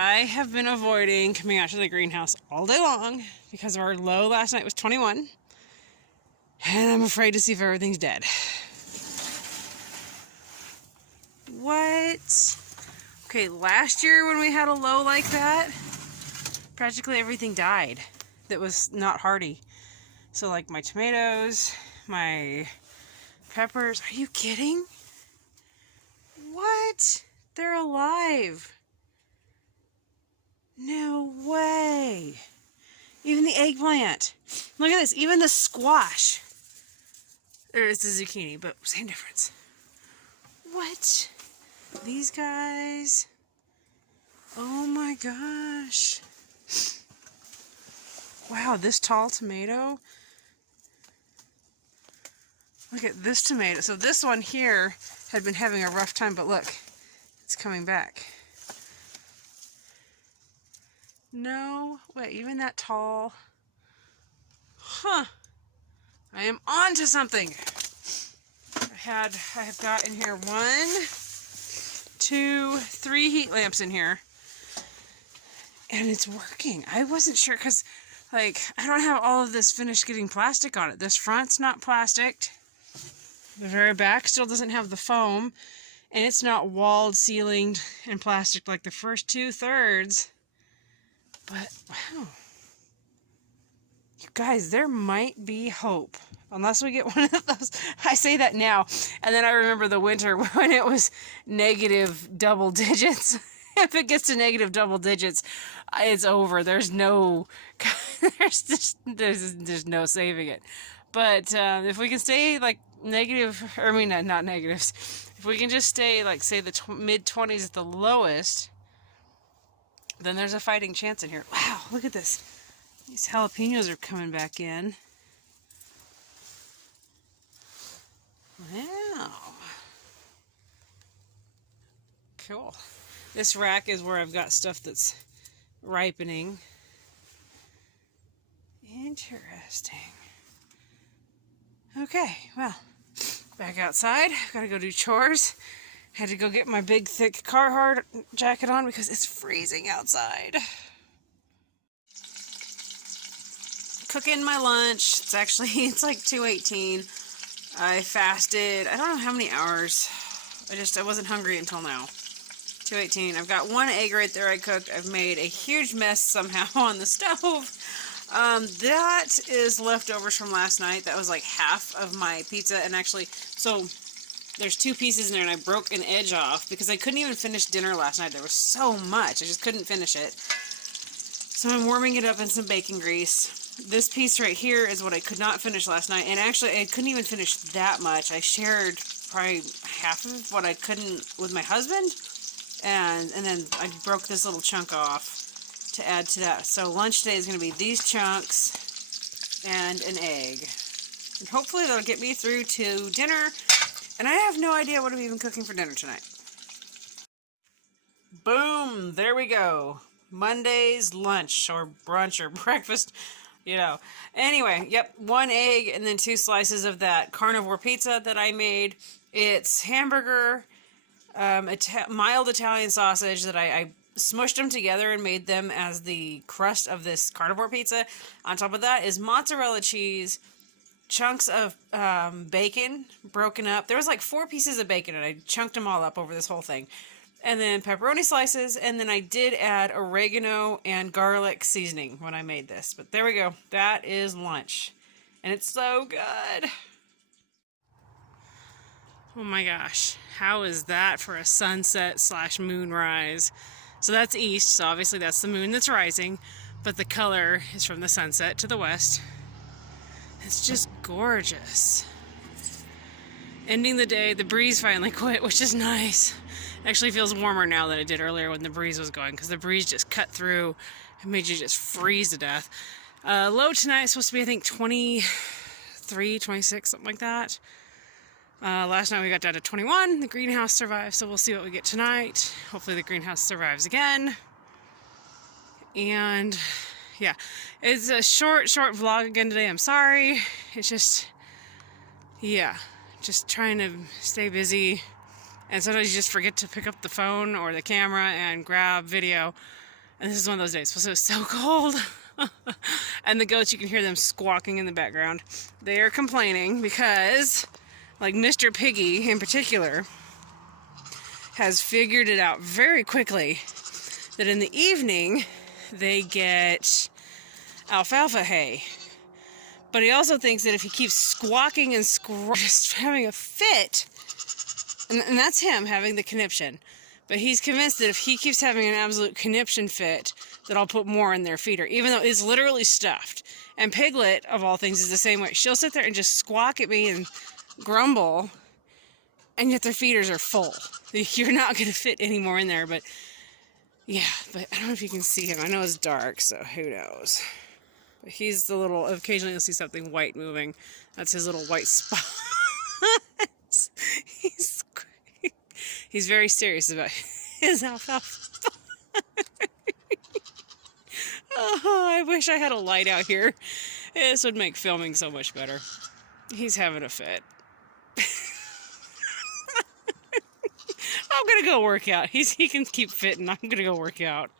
I have been avoiding coming out to the greenhouse all day long because our low last night was 21. And I'm afraid to see if everything's dead. What? Okay, last year when we had a low like that, practically everything died that was not hardy. So like my tomatoes, my peppers. Are you kidding? What? They're alive. No way. Even the eggplant. Look at this. Even the squash. There's the zucchini, but same difference. What? These guys. Oh my gosh. Wow, this tall tomato. Look at this tomato. So this one here had been having a rough time, but look, it's coming back. No, wait, even that tall. Huh. I am on to something. I have got in here 1, 2, 3 heat lamps in here. And it's working. I wasn't sure because, like, I don't have all of this finished getting plastic on it. This front's not plasticed. The very back still doesn't have the foam. And it's not walled, ceilinged, and plastic like the first 2/3. But, wow. You guys, there might be hope. Unless we get one of those. I say that now. And then I remember the winter when it was negative double digits. If it gets to negative double digits, it's over. There's no, there's no saving it. But if we can stay like negative, or I mean not negatives. If we can just stay like say the mid-20s at the lowest, then there's a fighting chance in here. Wow, look at this. These jalapenos are coming back in. Wow. Cool. This rack is where I've got stuff that's ripening. Interesting. Okay, well, back outside. I've got to go do chores. Had to go get my big, thick Carhartt jacket on because it's freezing outside. Cooking my lunch. It's like 2:18. I fasted, I don't know how many hours. I wasn't hungry until now. 2:18. I've got 1 egg right there I cooked. I've made a huge mess somehow on the stove. That is leftovers from last night. That was like half of my pizza. And actually, so there's 2 pieces in there and I broke an edge off because I couldn't even finish dinner last night. There was so much. I just couldn't finish it. So I'm warming it up in some bacon grease. This piece right here is what I could not finish last night. And actually, I couldn't even finish that much. I shared probably half of what I couldn't with my husband. And then I broke this little chunk off to add to that. So lunch today is going to be these chunks and an egg. And hopefully that'll get me through to dinner. And I have no idea what I'm even cooking for dinner tonight. Boom! There we go. Monday's lunch or brunch or breakfast. You know. Anyway, yep, 1 egg and then 2 slices of that carnivore pizza that I made. It's hamburger, mild Italian sausage that I smushed them together and made them as the crust of this carnivore pizza. On top of that is mozzarella cheese, chunks of bacon broken up. There was like 4 pieces of bacon and I chunked them all up over this whole thing. And then pepperoni slices, and then I did add oregano and garlic seasoning when I made this. But there we go. That is lunch. And it's so good. Oh my gosh. How is that for a sunset / moonrise? So that's east, so obviously that's the moon that's rising. But the color is from the sunset to the west. It's just gorgeous. Ending the day, the breeze finally quit, which is nice. Actually feels warmer now than it did earlier when the breeze was going, because the breeze just cut through and made you just freeze to death. Low tonight is supposed to be, I think, 23, 26, something like that. Last night we got down to 21. The greenhouse survived, so we'll see what we get tonight. Hopefully the greenhouse survives again. And yeah, it's a short vlog again today. I'm sorry. It's just, yeah, just trying to stay busy. And sometimes you just forget to pick up the phone or the camera and grab video. And this is one of those days. So it's so cold. And the goats, you can hear them squawking in the background. They are complaining because, like Mr. Piggy in particular, has figured it out very quickly that in the evening they get alfalfa hay. But he also thinks that if he keeps squawking and just having a fit, and that's him having the conniption. But he's convinced that if he keeps having an absolute conniption fit, that I'll put more in their feeder, even though it's literally stuffed. And Piglet, of all things, is the same way. She'll sit there and just squawk at me and grumble, and yet their feeders are full. You're not going to fit any more in there, but yeah, but I don't know if you can see him. I know it's dark, so who knows. But he's the little, occasionally you'll see something white moving. That's his little white spot. He's very serious about his alfalfa. Oh, I wish I had a light out here. This would make filming so much better. He's having a fit. I'm gonna go work out. He can keep fitting. I'm gonna go work out.